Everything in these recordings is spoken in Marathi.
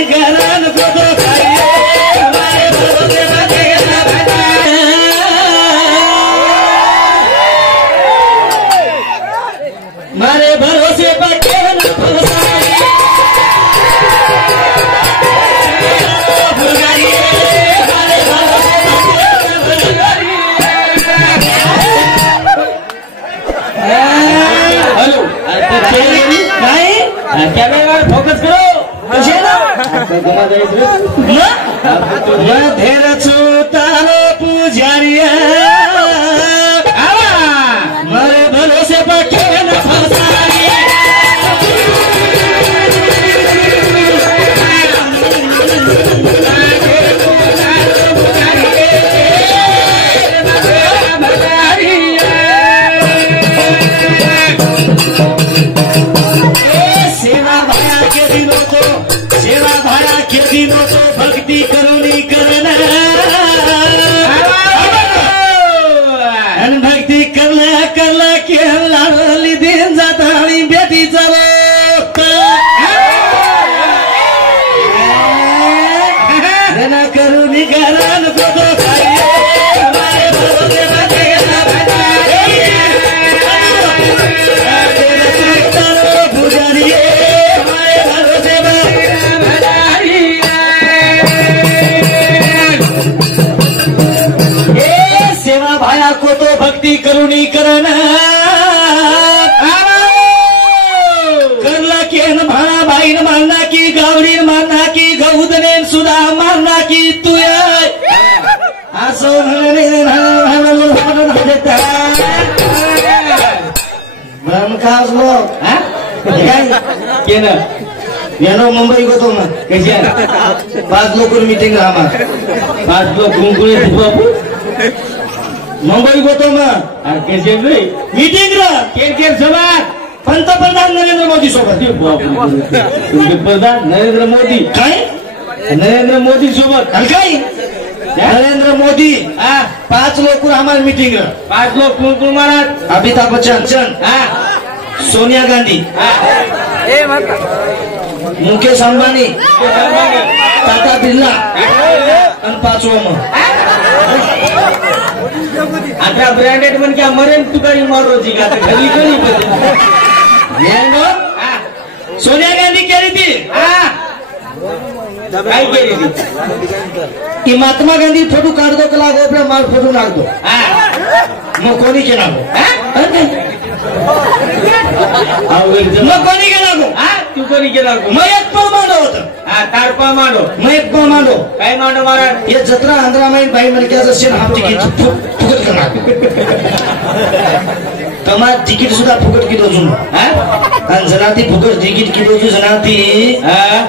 निकालन को तो मारे भरोसे पर कैमरा फोकस करो धेर तारो पुजारिया मरे भरोसे पके न फसारी दिनों तो भक्ति करुणी करना भक्ति करला के लाडली दिन जाता बेटी चलो करुणी करण को तो को तो भक्ति करुणी करना करला के भाणा भाई मानना की गावडी मानना की गौदने सुधा मानना की तू आसो मुंबई को तो कैसे 5 लोग मीटिंग रहा 5 लोग मुंबई को तो कैसे मीटिंग सभा पंतप्रधान नरेंद्र मोदी सोबत प्रधान नरेंद्र मोदी काय नरेंद्र मोदी सोबत काय नरेंद्र मोदी 5 लोग हमारे मीटिंग 5 लोग कौन महाराज अमिताभ बच्चन सोनिया गांधी मुकेश अंबानी टाटा बिर्ला आणि 5वं आता ब्रँडेड म्हण क्या मरेन तुकारी मारोजी का घरी कोणी सोनिया गांधी केली ती काय केली ती महात्मा गांधी फोटो काढतो का लागो मार फोटो लागतो मग कोणी केला मग कोणी केला तू कोणी केला मग एक पण मांडो होत तार पण मांडो मग एक पण मांडो काय मांडो महाराज हे जत्रा आंध्रा माहीत बाई मलक्याचं शेण हाफ तिकीट फुकट करणार कमा तिकीट सुद्धा फुकट किलो अजून आणि जरा ती फुकट तिकीट किलो जरा ती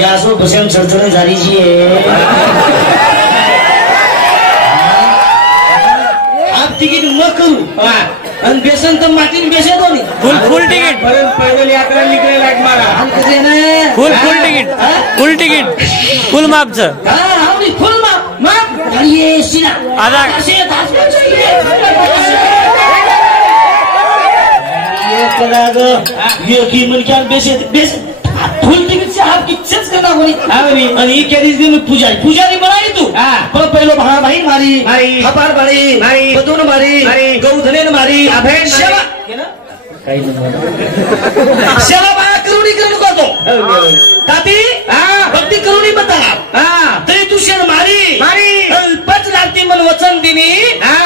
या असं बसेन चढचढ झालीची हाफ तिकीट न करू आणि बेसन तर मातीन बेसे दोन्ही फुल तिकीट पैदल यात्रा निघले लाट मारा फुल तिकीट फुल मापचं फुल माप आता फुल तिकीट हाफ किच्चेच करणार आणि कधीच दिन पुजारी बनाई तू पण पहिलो भाई मारी हपार मारी बदून मारी गौधनेन मारी सेवा बाया करुणी करू करतो ताती भक्ती करुणी बता तरी तू शेण मारी पच लागती मन वचन दिनी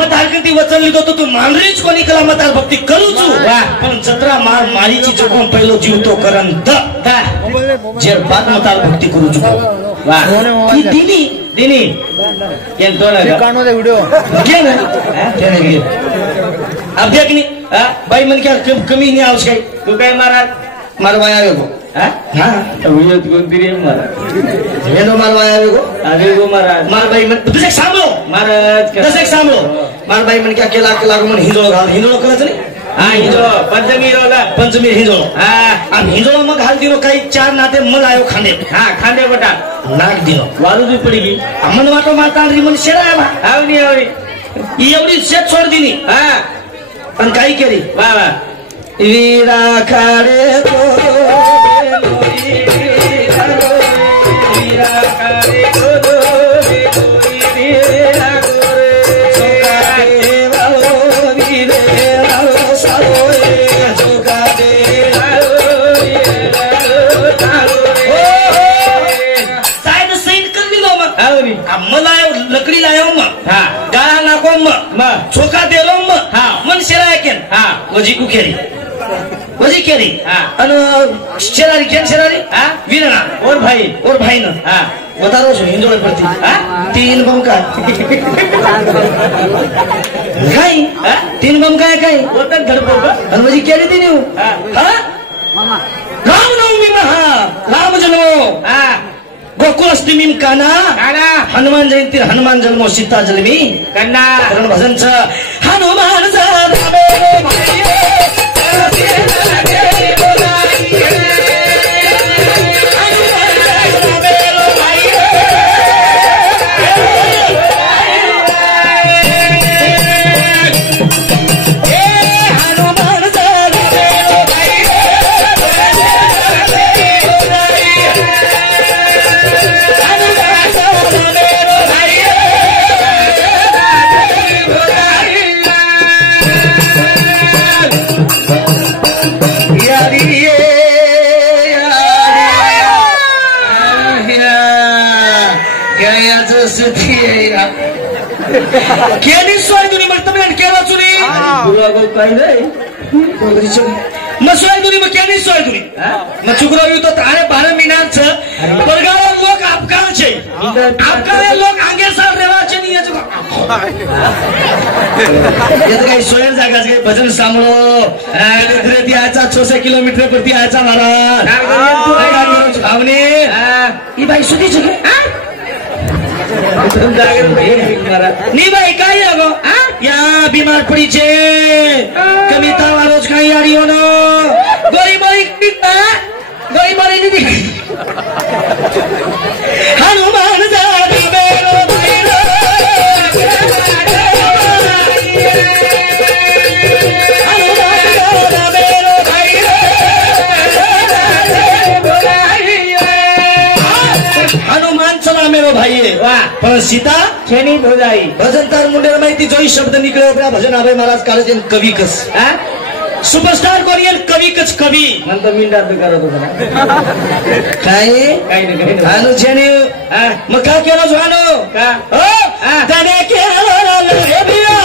मग ती वचन लिहितो तो तू मानरीच कोणी कला मतार भक्ती करूच पण जत्रा मारीची जोखम पहिलो जीव तो करन जे बात मतार भक्ती करू चुको दिनी केन तो ना व्हिडिओ अब देख नी बाई मन क्या कमी नहीं आवश्यक तू काय मारवाया को मारवाया को मार बाई मन तुझे सांभो महाराज तसे सांभो मार बाई मन क्या केला मन हिंदोळ घाल हिंदोळ करत नाही हिंदोळ पंचमी हिंदोळ आणि हिंदोळ मग घाल दिनो काही 4 नाते मग आयो खांदे बटा नाक दिनो वालू भी पडगी मन वाटो माता मन शेरा आवनी एवढी शेत सोड दिनी पण काही केली बाबा वीरा खाडे वजी कुकेरी वजी केरी अन शेरारी केन शेरारी वीरणा और भाई न बता रहा हूँ हिंदोड़े प्रति 3 बम का खाई 3 बम का है खाई वो तक घर पर अन वजी केरी दी नहीं राम नवमी राम जन्मो गोकुलाष्टमी काना हनुमान जयंती हनुमान जन्मो सीता जन्मी कन्ना भजन छ हनुमान केली सोय दुनी मग तुम्ही केला चुनी काही नाही मग सोय दुनी मग केली सोय दुनी मग चुकरावी तो तारे 12 महिन्याचं बरगाव लोक अपकाळचे अपकाळे लोक आंगे साल रेवाचे नाही याचं याचं काही सोय जागाच काही भजन सांभळो ती आयचा 600 किलोमीटर प्रति आयचा महाराज भावने ही बाई सुधीची नी भाई काय गो या बीमार पड़ी छे कविता रोज खाई आ रही हो नो गोरी बोरी नहीं हनुमान दादा मेरो भाईरो हनुमान दादा मेरो भाईरो हनुमान चला मेरो भाई पण सीता खेनीत हो जाई भजन तार मुंडेर माहिती जोई शब्द निकले आपल्या भजन आबाई महाराज काळजे कवी कस सुपरस्टार कोरियन कवी कच कवी नंतर मिंडा करत होता काय हानु छेनी मग काय केलं झालो का हो त्याने केलं रे बिया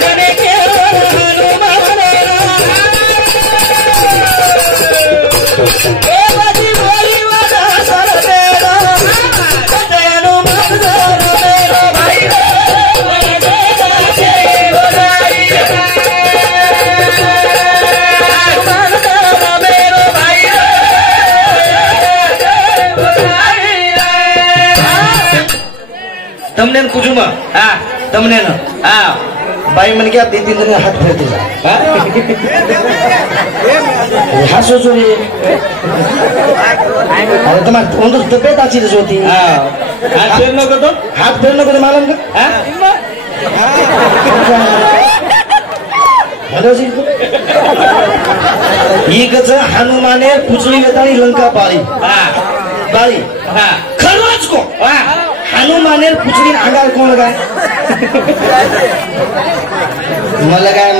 त्याने केलं हनुमान तमने कुजुमा तमने ना बाई मन क्या 3 दिन हाथ फेरते हाँ सोचो रे अरे तुम्हारे उनको तबियत अच्छी होती हाथ फेरने को तो मालूम का हेलो जी ये कच हनुमाने पुचली वेतानी लंका बाळी खरंच को हनुमानेर पुचली अंगार कोण काय मला काय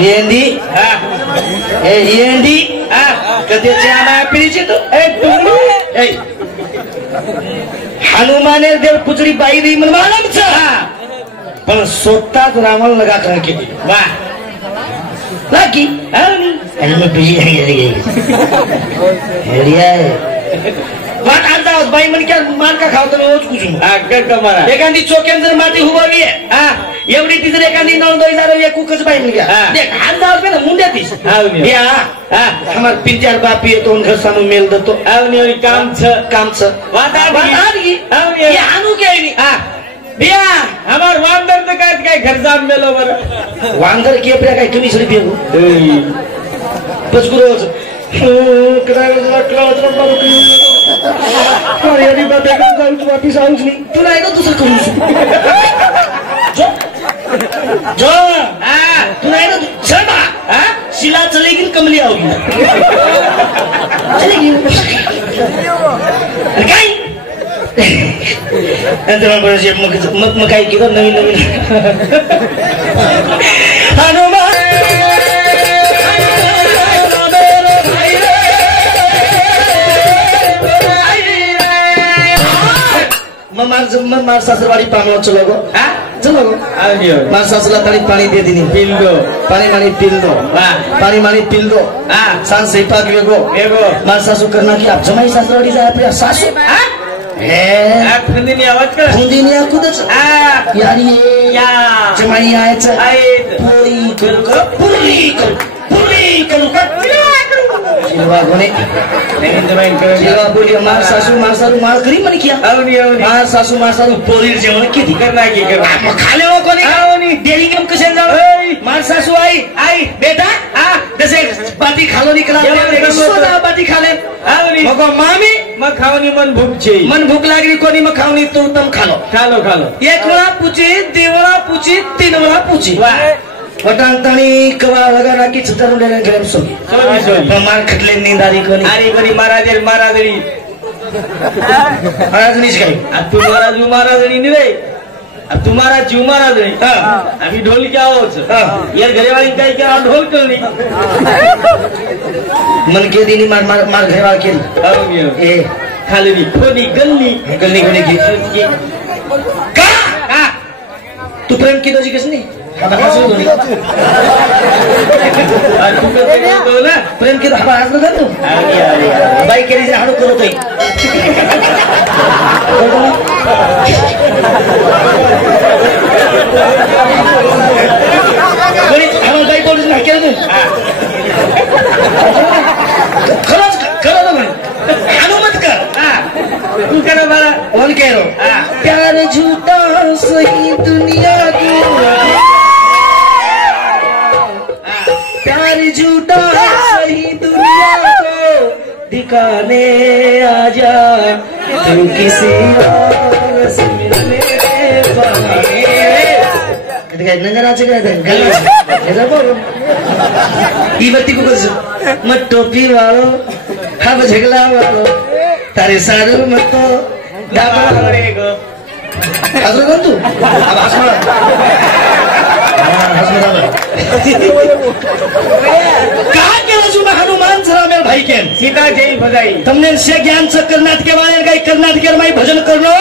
येंदी येंदी कधीच्या आम्हाला पिरीची तो हनुमानेर देव पुचली बाई दी मन मालूम छ पण स्वतःच रामाला लगा कर केली वा लाकी आणि मग बिजी वाट आता बाई मन क्या मार का खाओ तुम्ही रोज कुछ एखादी चोक्यान जर माती उभावी आहे एवढी ती जर एखादी 9-10 कुकच बाई मन क्या देख अंदाज में ना मुंड्या तीस या हमार पिंचार बापी है तो उन घर सामने मेल दतो आवनी काम छ वातागी ये आनु के नहीं बिया हमार वांदर तो काय घर जाम मेलो बर वांदर के प्या काय तुम्ही सरी बेगो बसकुरोज अरे बात वापिस आऊच नहीं तुला आहे ना दुसरं करू जो तुला आहे ना चल शिला चलेगी कमली आओगी चलेगी काय मग काय केलं नवीन हनुमान मार सासरवाडी पांगलो चलो गो चलो मार सासूला तळीत पाणी दे दिनी पिल दो पाणी पिल दो पाणी पिल दो सांग स्वयंपाक वेगो मार सासू करना की आप जमाई सासरवाडी जाय आपल्या सासू फुंदीनी आवाज कर फुंदीनी आकुदच यारी या जमाई यायचं पोळी करू का शिलवा गोने शिलवा बोली मार सासू मार करी म्हणे किया मार सासू पोरी जेवण किती करना की खाले हो कोणी डेली गेम कसे जाऊ मार सासू आई बेटा जसे बाती खालो निकला बाती खाले मग मामी मग खावनी मन भूक लागली कोणी मग खावनी तू तम खालो एक वेळा पूछी 2 वेळा पूछी 3 वेळा पूछी वटांतानी कवा लगा राखी छतरून डेने गेम सोगी मार खटले नींदारी कोणी अरे बरी महाराजरी महाराजनीच काय अब तू महाराजनी नहीं रे अब तुम्हारा जीव महाराजनी अभी ढोल क्या हो यार घरे वाली काय क्या ढोल क्यों नहीं मन के दिनी मार घरे वाली के ए खाली भी खोनी गल्ली की का तू प्रेम की दोजी किसने प्रेम की आज न तू बाई केली हाडू करत बाई बोलून ना केलं खरंच हाणू मत कर तू करो मला बोल कह रो प्यार झूठा सही दुनिया की प्यार झूठा सही दुनिया को दिखाने आजा तू किसी और से मिलने नंगराचे ई बत्ती को मत टोपी वालो हम झगला वालो तारे सारू मत डाबा हजर तू अब हसमा कहा के रजू हनुमान सरामेल भाई के सीता जय भजाई तुमने से ज्ञान से कर्नाटक के वाले गई कर्नाटक में भजन करनो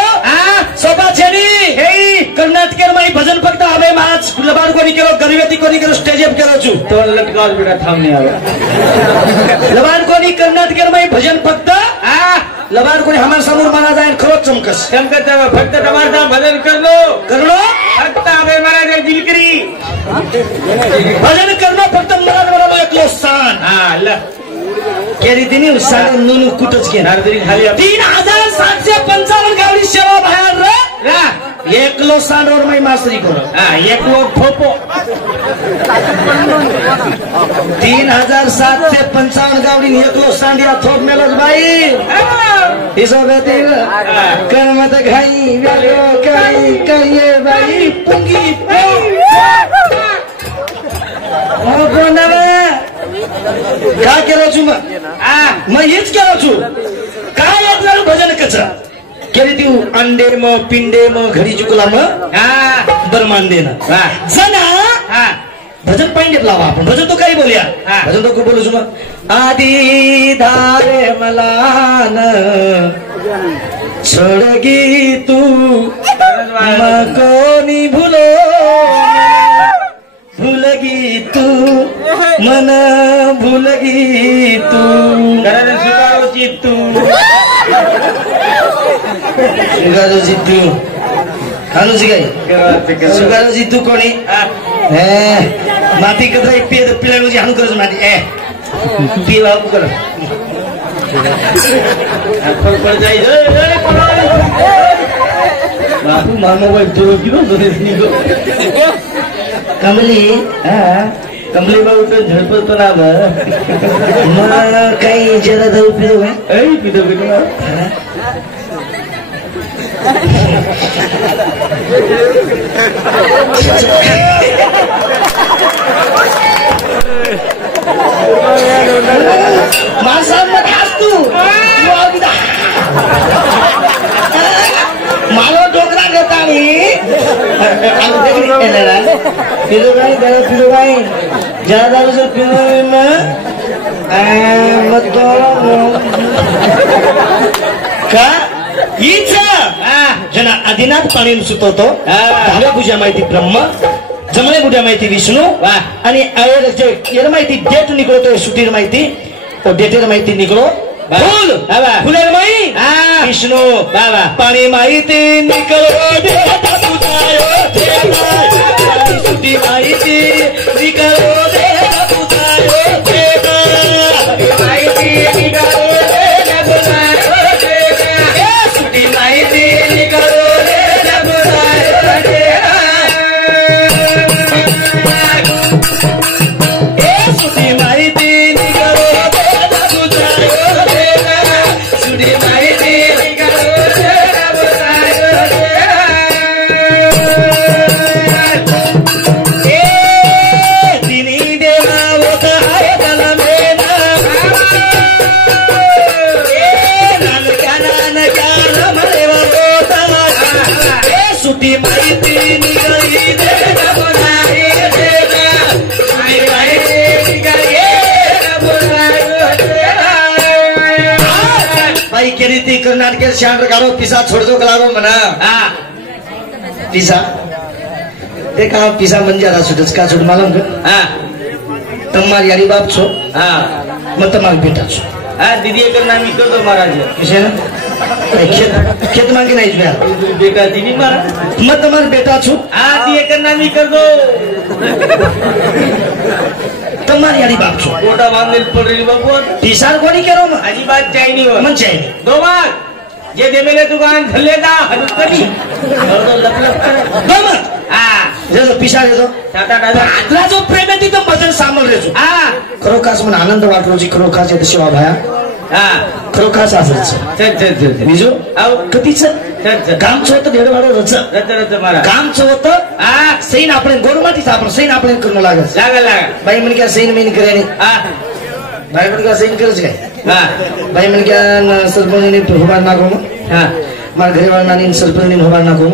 सोपा छेनी हे कर्नाटक में भजन फक्त हमें महाराज लबाड कोनी करो गरीबती कोनी करो स्टेज अप करो छु तो लटकाल बेटा थामने आवे लबाड कोनी कर्नाटक में भजन फक्त लबाड कोनी हमारे समोर माना जाए खरोच चमकस फक्त टमाटर भजन करनो फक्त हमें महाराज दिलकरी भजन करनो फक्त मराठवाडा एकलो स्थान केरी दिनी सारे नुनु कुटच के नारदरी खाली 3755 गावडी सेवा बाहेर रा एकलो सांडोर मै मास्टरी करो एकलो ठोपो 3755 गावडी एकलो सांडिया थोप मेलज भाई हिसाबेतील कर्मत घाई व्यालो काही करिए भाई पुंगी का केलं छु मग हेच केलं छु काय याचं भजन कचं केली ती अंडे म पिंडे म घडी चुकला म बरमान देना जना भजन पाहिजे लावा आपण भजन तो काही बोलूया भजन तो खूप बोलू छु मग आधी धारे मलान छोड़गी तू कोनी भूलगी तू मन भूलगी तू सुगारो चित्तू खानु सिकाई सुगारो चित्तू कोणी माती कदर पिला हानु कर माती पिला कर बापू मानो भाई तो किलो कमली कमली बाबू तो झडपत तो ना मग काही जरा जाऊ पितो काय पितो माणसांना खास तू मालो डोकरा घेता पिलो भाई ज्यादा से पिलो में का इच्छा जना आदिनाथ पाणी सुतवतो धाव्या पूजा माहिती ब्रह्म जमणे पूजा माहिती विष्णू आणि जे माहिती डेट निकळतो सुटीर माहिती तो डेटेर माहिती निकळो फूल फुलेर माई विष्णू बाबा पाणी माहिती निकळो देता तुझायो सुटी माहिती निकळो देता तुझायो माहिती निकळो देता तुझायो सुटी माहिती निकळो देता तुझायो सुटी माहिती निकळो देता तुझायो सुटी माहिती निकळो देता तुझायो तिनी देवा होता आहे गलमेना नानक्या नानक्या मरेव होता सुटी माहिती निकळी देता तुझायो सुटी माहिती निकळी भाई के रीति कर्नाटक के श्याम गारो पिसा छोड़ दो कलागो मना पिसा ते का पिसा म्हणजे आता सुटच का सुट मालूम कर तम्मार यारी बाप छो मत तम्मार बेटा छो दीदी एक नाम ही कर दो महाराज किसे ना खेत खेत मांगी नहीं जुया बेटा दीदी महाराज मत तम्मार बेटा छो दी एक नाम ही कर दो तम्मार यारी बाप छो कोटा बांधेल पड़ रही बाबू पिसा कोणी केरो म अजी बात चाहिए नहीं मन चाहिए दो बार ये दे मेरे दुकान धले दा हद करी दो मत जसं पिसा देतो आतला जो प्रेम आहे तिथं भजन सामोर रेचो खरोखास म्हणून आनंद वाटलो जी खरोखास येत शिवा भाया खरोखास असायचं बीजो कधीच कामचं होतं भेडवाडो रच कामचं होतं सैन आपण गोरमाटीचं आपण सैन आपण करणं लागत बाई म्हण क्या सैन मेन करे बाई म्हण क्या सैन करच काय बाई म्हण क्या सरपंचने होबार नाको मारा घरीवाळा नानी सरपंचने होबार नाको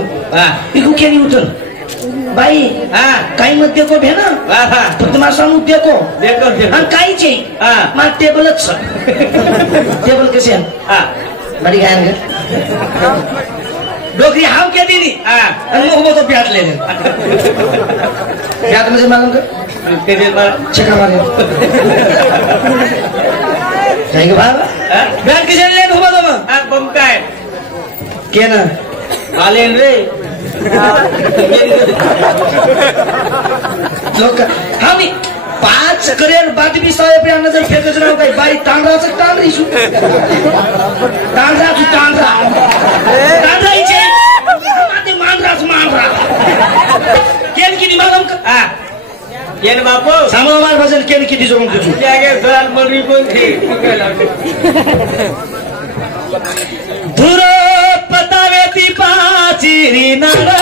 इकू केली उठन बाई काही मत देखो भेना फक्त मला सांगू देखो काहीच मला टेबलच टेबल कसे बडी काय डोकरी हाव क्या दिली आणि मग तो प्याटले प्याट म्हणजे मालूम कर चका मारे काय ग बाबा प्याट कसे ले हो बा मग बम काय के ना आलेन रे लोक हामी 5 करेर बाद भी सय पे नजर फेकच राव काय बाई तांडराचं तांड रिसू तांडरा तू तांडरा इचे माते मांडरा केन किती मालूम का केन बापू सामो मार भजन केन किती जोम तुझू जागे दलाल मरी कोण थी धुरो पतावे ती पाचिरी नारा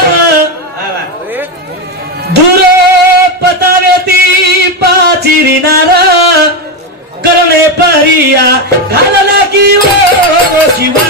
धुरो पतावे ती पाचिरी नारा करणे परिया घालला की ओ शिवा